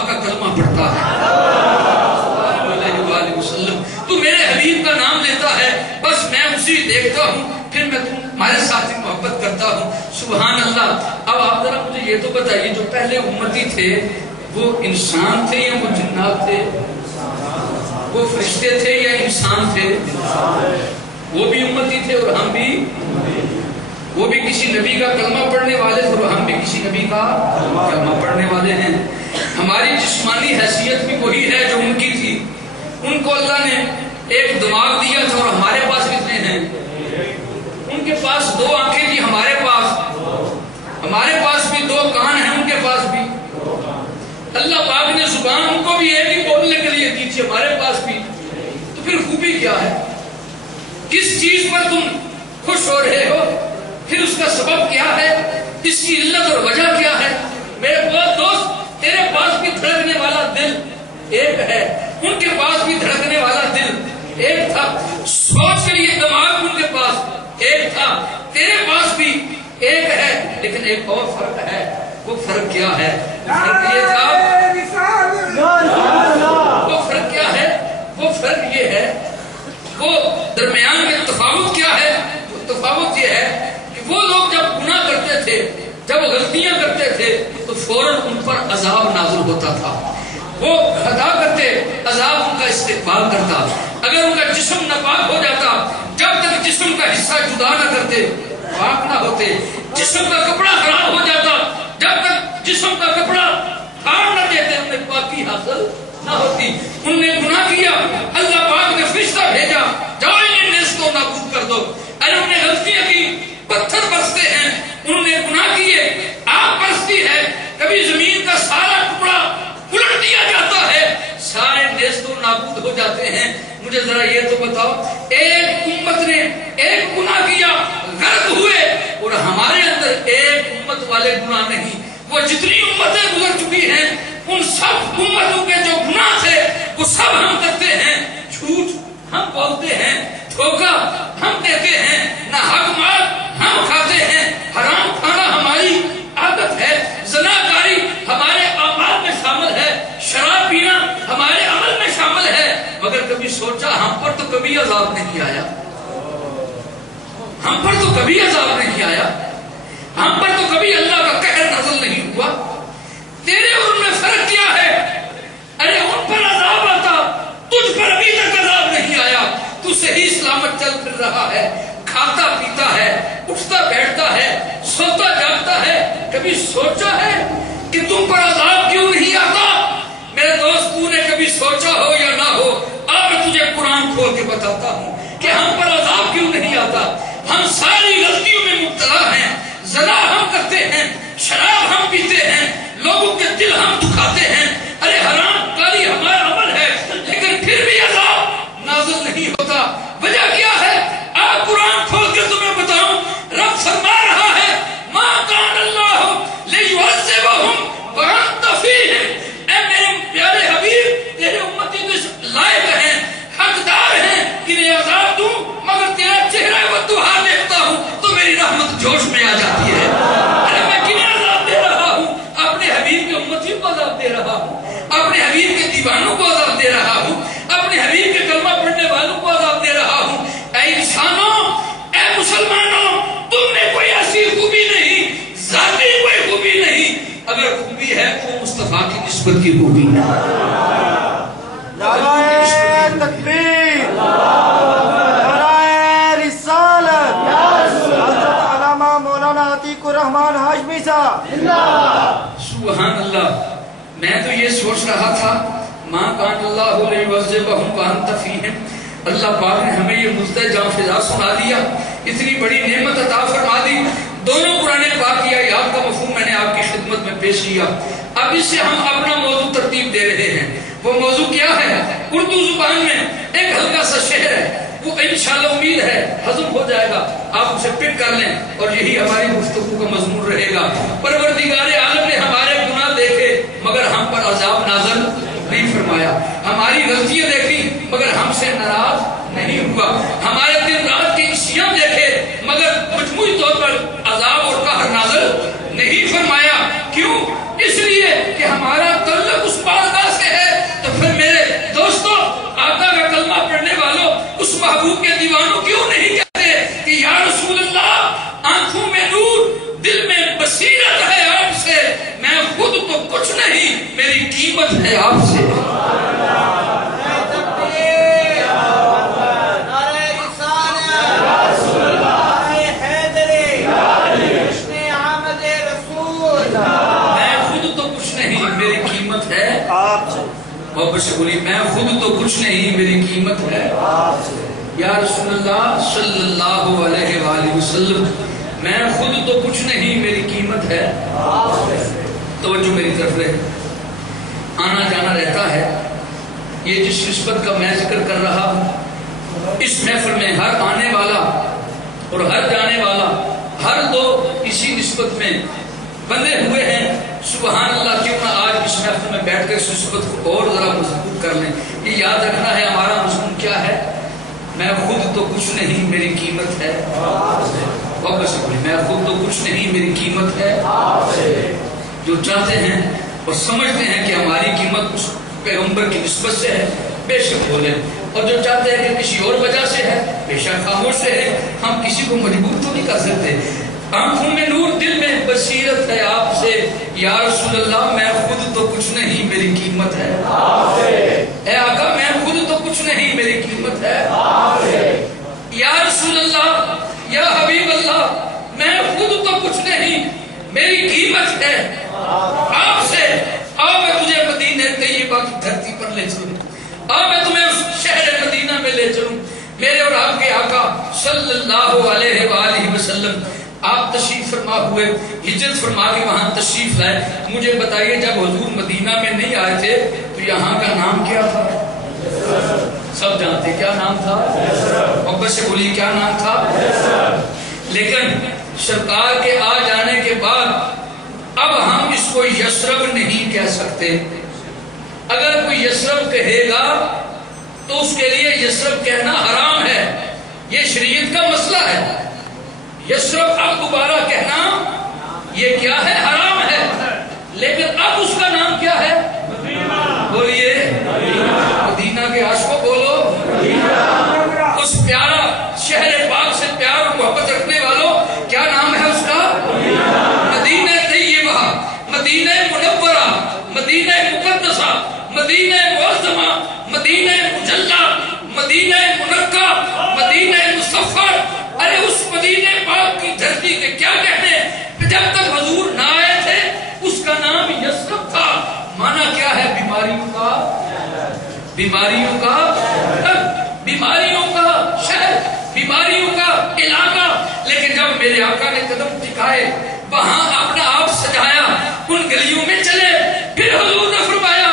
پاک کا کلمہ پڑھتا ہے، تو میرے حبیب کا نام لیتا ہے، بس میں اسی دیکھتا ہوں، پھر میں تمہارے ساتھ محبت کرتا ہوں۔ سبحان اللہ۔ اب آپ ذرا مجھے یہ تو بتائیے، جو پہلے امتی تھے وہ انسان تھے یا وہ جنات تھے؟ وہ فرشتے تھے یا انسان تھے؟ وہ بھی امتی تھے اور ہم بھی، وہ بھی کسی نبی کا کلمہ پڑھنے والے تھے اور ہم بھی کسی نبی کا کلمہ پڑھنے والے ہیں۔ ہماری جسمانی حیثیت بھی وہی ہے جو ان کی تھی۔ ان کو اللہ نے ایک دماغ دیا تھا اور ہمارے پاس کتنے ہیں؟ ان کے پاس 2 آنکھیں تھی، ہمارے پاس بھی 2 کان ہیں، ان کے پاس بھی۔ اللہ پاک نے زبان ان کو بھی ایک ہی بولنے کے لیے دی تھی، ہمارے پاس بھی۔ تو پھر خوبی کیا ہے؟ کس چیز پر تم خوش ہو رہے ہو؟ پھر اس کا سبب کیا ہے؟ اس کی علت اور وجہ کیا ہے؟ میرے بہت دوست، تیرے پاس بھی دھڑکنے والا دل ایک ہے، ان کے پاس بھی دھڑکنے والا دل ایک تھا، سوچ کے لیے دماغ ان کے پاس ایک تھا، تیرے پاس بھی ایک ہے، لیکن ایک اور فرق ہے۔ وہ فرق کیا ہے؟ فرق یہ تھا، وہ فرق کیا ہے؟ وہ فرق یہ ہے، وہ درمیان میں تفاوت کیا ہے؟ وہ تفاوت یہ ہے کہ وہ لوگ جب گناہ کرتے تھے، جب غلطیاں کرتے تھے، تو فوراً ان پر عذاب نازل ہوتا تھا۔ وہ خطا کرتے، عذاب ان کا استقبال کرتا۔ اگر ان کا جسم ناپاک ہو جاتا، جب تک جسم کا حصہ جدا نہ کرتے پاک نہ ہوتے۔ جسم کا کپڑا خراب ہو جاتا، جب تک جسم کا کپڑا پھاڑ نہ دیتے انہیں پاکی حاصل نہ ہوتی۔ انہوں نے گناہ کیا، اللہ پاک نے فرشتہ بھیجا، جاؤ انہیں نیست و نابود کر دو۔ ارے انہوں نے غلطیاں کی، پتھر برستے ہیں، انہوں نے گناہ کیے، آگ برستی ہے، کبھی زمین کا سارا ٹکڑا الٹ دیا جاتا ہے، سارے نیست و نابود ہو جاتے ہیں۔ مجھے ذرا یہ تو بتاؤ، ایک امت نے ایک گناہ کیا، غرق ہوئے، اور ہمارے اندر ایک امت والے گناہ نہیں۔ وہ جتنی امتیں گزر چکی ہیں، ان سب امتوں کے جو گناہ تھے وہ سب ہم کرتے ہیں۔ جھوٹ ہم بولتے ہیں، دھوکہ ہم دیتے ہیں، نہ حق مال ہم کھاتے ہیں، حرام کھانا ہماری عادت ہے، زناکاری ہمارے اعمال میں شامل ہے، شراب پینا ہمارے عمل میں شامل ہے۔ مگر کبھی سوچا ہم پر تو کبھی عذاب نہیں آیا، ہم پر تو کبھی عذاب نہیں آیا، ہم پر تو کبھی اللہ کا قہر نازل نہیں ہوا۔ تیرے اور ان میں فرق کیا ہے؟ ارے ان پر عذاب آتا، تجھ پر ابھی تک عذاب نہیں آیا، تو صحیح سلامت چل پھر رہا ہے، کھاتا پیتا ہے، اٹھتا بیٹھتا ہے، سوتا جاگتا ہے۔ کبھی سوچا ہے کہ تم پر عذاب کیوں نہیں آتا؟ میرے دوست، تو نے کبھی سوچا ہو یا نہ ہو، اب میں تجھے قرآن کھول کے بتاتا ہوں کہ ہم پر عذاب کیوں نہیں آتا۔ ہم ساری غلطیوں میں مبتلا ہیں، زنا ہم کرتے ہیں، شراب ہم پیتے ہیں، لوگوں کے دل ہم دکھاتے ہیں، ارے حرام کاری ہمارا عمل ہے، لیکن پھر بھی عذاب نازل نہیں ہوتا۔ وجہ کیا ہے؟ آپ قرآن کھول کے تمہیں بتاؤں، رب فرما رہا ہے ما کان اللہ لیعذبہم وانت فیہم۔ اے میرے پیارے حبیب، تیرے امتی تو اس لائق ہیں، حقدار ہیں کہ میں عذاب دوں، مگر تیرا چہرہ والضحیٰ دیکھتا ہوں تو میری رحمت جوش میں آ جاتی ہے۔ ارے میں کنہیں عذاب دے رہا ہوں؟ اپنے حبیب کے امتیوں کو عذاب دے رہا ہوں، اپنے حبیب کے دیوانوں کو عذاب دے رہا ہوں، اپنے حبیب کے کلمہ پڑھنے والوں کو عذاب دے رہا ہوں۔ اے انسانوں، اے مسلمانوں، تم میں کوئی ایسی خوبی نہیں، ذاتی کوئی خوبی نہیں، اگر خوبی ہے تو مصطفیٰ کی نسبت کی خوبی ہے۔ نعرہ تکبیر، نعرہ رسالت، حضرت علامہ مولانا عتیق الرحمن ہاشمی صاحب۔ سبحان اللہ۔ میں تو یہ سوچ رہا تھا ما کان اللہ لیعذبہم وانت فیہم، اللہ پاک نے ہمیں یہ مستجاب فضا سنا دیا، اتنی بڑی نعمت عطا فرما دی۔ دونوں قرآن پاک کی آیات کا مفہوم میں نے آپ کی خدمت میں پیش کیا۔ اب اس سے ہم اپنا موضوع ترتیب دے رہے ہیں۔ وہ موضوع کیا ہے؟ اردو زبان میں ایک ہلکا سا شعر ہے، وہ انشاءاللہ امید ہے ہضم ہو جائے گا، آپ اسے پک کر لیں اور یہی ہماری گفتگو کا مضمون رہے گا۔ پروردگار عالم نے ہمارے گناہ دیکھے مگر ہم پر عذاب نازل نہیں فرمایا، ہماری غلطیاں دیکھی مگر ہم سے ناراض نہیں ہوا، ہمارے دن رات کے عصیان دیکھے مگر مجموعی طور پر عذاب اور قہر نازل نہیں فرمایا۔ کیوں؟ اس لیے کہ ہمارا تعلق اس بات سے بولی میں خود تو کچھ نہیں میری قیمت ہے یا رسول اللہ صلی اللہ علیہ وآلہ وسلم میں خود تو کچھ نہیں میری قیمت ہے. توجہ میری طرف رہے. آنا جانا رہتا ہے. یہ جس نسبت کا میں ذکر کر رہا ہوں اس محفل میں ہر آنے والا اور ہر جانے والا ہر دو اسی نسبت میں بندے ہوئے ہیں. سبحان اللہ کیوں نہ آج اس محفل میں بیٹھ کر اس نسبت کو اور ذرا مضبوط کر لیں. یہ یاد رکھنا ہے ہمارا مضمون کیا ہے. میں خود تو کچھ نہیں میری قیمت ہے. واپس بولے میں خود تو کچھ نہیں میری قیمت ہے. جو چاہتے ہیں اور سمجھتے ہیں کہ ہماری قیمت اس پیغمبر کی نسبت سے ہے بے شک بولیں, اور جو چاہتے ہیں کہ کسی اور وجہ سے ہے بے شک خاموش سے ہے. ہم کسی کو مجبور تو نہیں کر سکتے. آنکھوں میں نور دل میں بصیرت ہے آپ سے یا رسول اللہ میں خود تو کچھ نہیں میری قیمت ہے. اے آقا میں خود تو کچھ نہیں میری قیمت ہے. یا رسول اللہ یا حبیب اللہ میں خود تو کچھ نہیں میری قیمت ہے آپ سے. آؤ میں تجھے مدینہ طیبہ کی دھرتی پر لے چلوں. آؤ میں تمہیں اس شہر مدینہ میں لے چلوں. میرے اور آپ کے آقا صلی اللہ علیہ وآلہ وسلم آپ تشریف فرما ہوئے ہجرت فرما کے وہاں تشریف لائے. مجھے بتائیے جب حضور مدینہ میں نہیں آئے تھے تو یہاں کا نام کیا تھا؟ سب جانتے کیا نام تھا؟ محبت سے بولیے کیا نام تھا؟ لیکن سرکار کے آ جانے کے بعد اب ہم اس کو یثرب نہیں کہہ سکتے. اگر کوئی یثرب کہے گا تو اس کے لیے یثرب کہنا حرام ہے. یہ شریعت کا مسئلہ ہے. یثرب اب دوبارہ کہنا یہ کیا ہے؟ حرام ہے. لیکن اب اس کا نام کیا ہے؟ بولیے مدینہ کے عاشقوں بولو. اس پیارا شہر پاک سے پیار اور محبت رکھنے والوں کیا نام ہے اس کا؟ مدینہ طیبہ, مدینہ منورہ, مدینہ مقدسہ, مدینہ معظمہ, مدینہ مجلہ, مدینہ منقہ, مدینہ مصفر. ارے اس مدینہ پاک کی دھرتی کے کیا کہنے جب تک حضور نہ آئے تھے اس کا نام یثرب تھا. مانا کیا ہے؟ بیماریوں کا, بیماریوں کا, بیماریوں کا شہر, بیماریوں کا علاقہ. لیکن جب میرے آقا نے قدم ٹکائے وہاں اپنا آپ سجایا ان گلیوں میں چلے پھر حضور نے فرمایا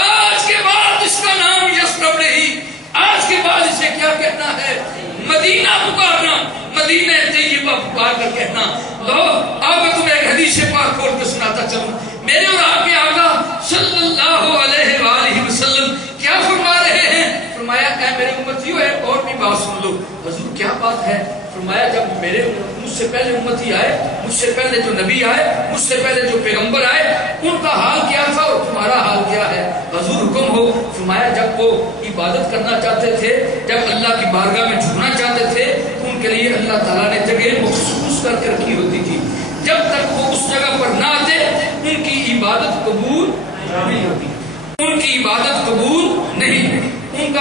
آج کے بعد اس کا نام یثرب نہیں, آج کے بعد اسے کیا کہنا ہے؟ مدینہ پکارنا, مدینہ طیبہ پکار کر کہنا. تو اب میں تمہیں ایک حدیث پاک کھول کے سناتا چلوں. میرے اور آپ کے آقا صلی اللہ علیہ وآلہ وسلم کیا فرما رہے ہیں؟ فرمایا اے میرے امتیوں ایک اور بھی بات سن لو. حضور کیا بات ہے؟ فرمایا جب مجھ سے پہلے امتی آئے, مجھ سے پہلے جو نبی آئے, مجھ سے پہلے جو پیغمبر آئے ان کا حال کیا تھا اور تمہارا حال کیا ہے؟ حضور حکم ہو. فرمایا جب وہ عبادت کرنا چاہتے تھے, جب اللہ کی بارگاہ میں جھکنا چاہتے تھے تو ان کے لیے اللہ تعالیٰ نے جگہ مخصوص کر کے رکھی ہوتی تھی. جب تک وہ اس جگہ پر نہ آتے ان کی عبادت قبول نہیں ہوتی, ان کی عبادت قبول نہیں. ان کا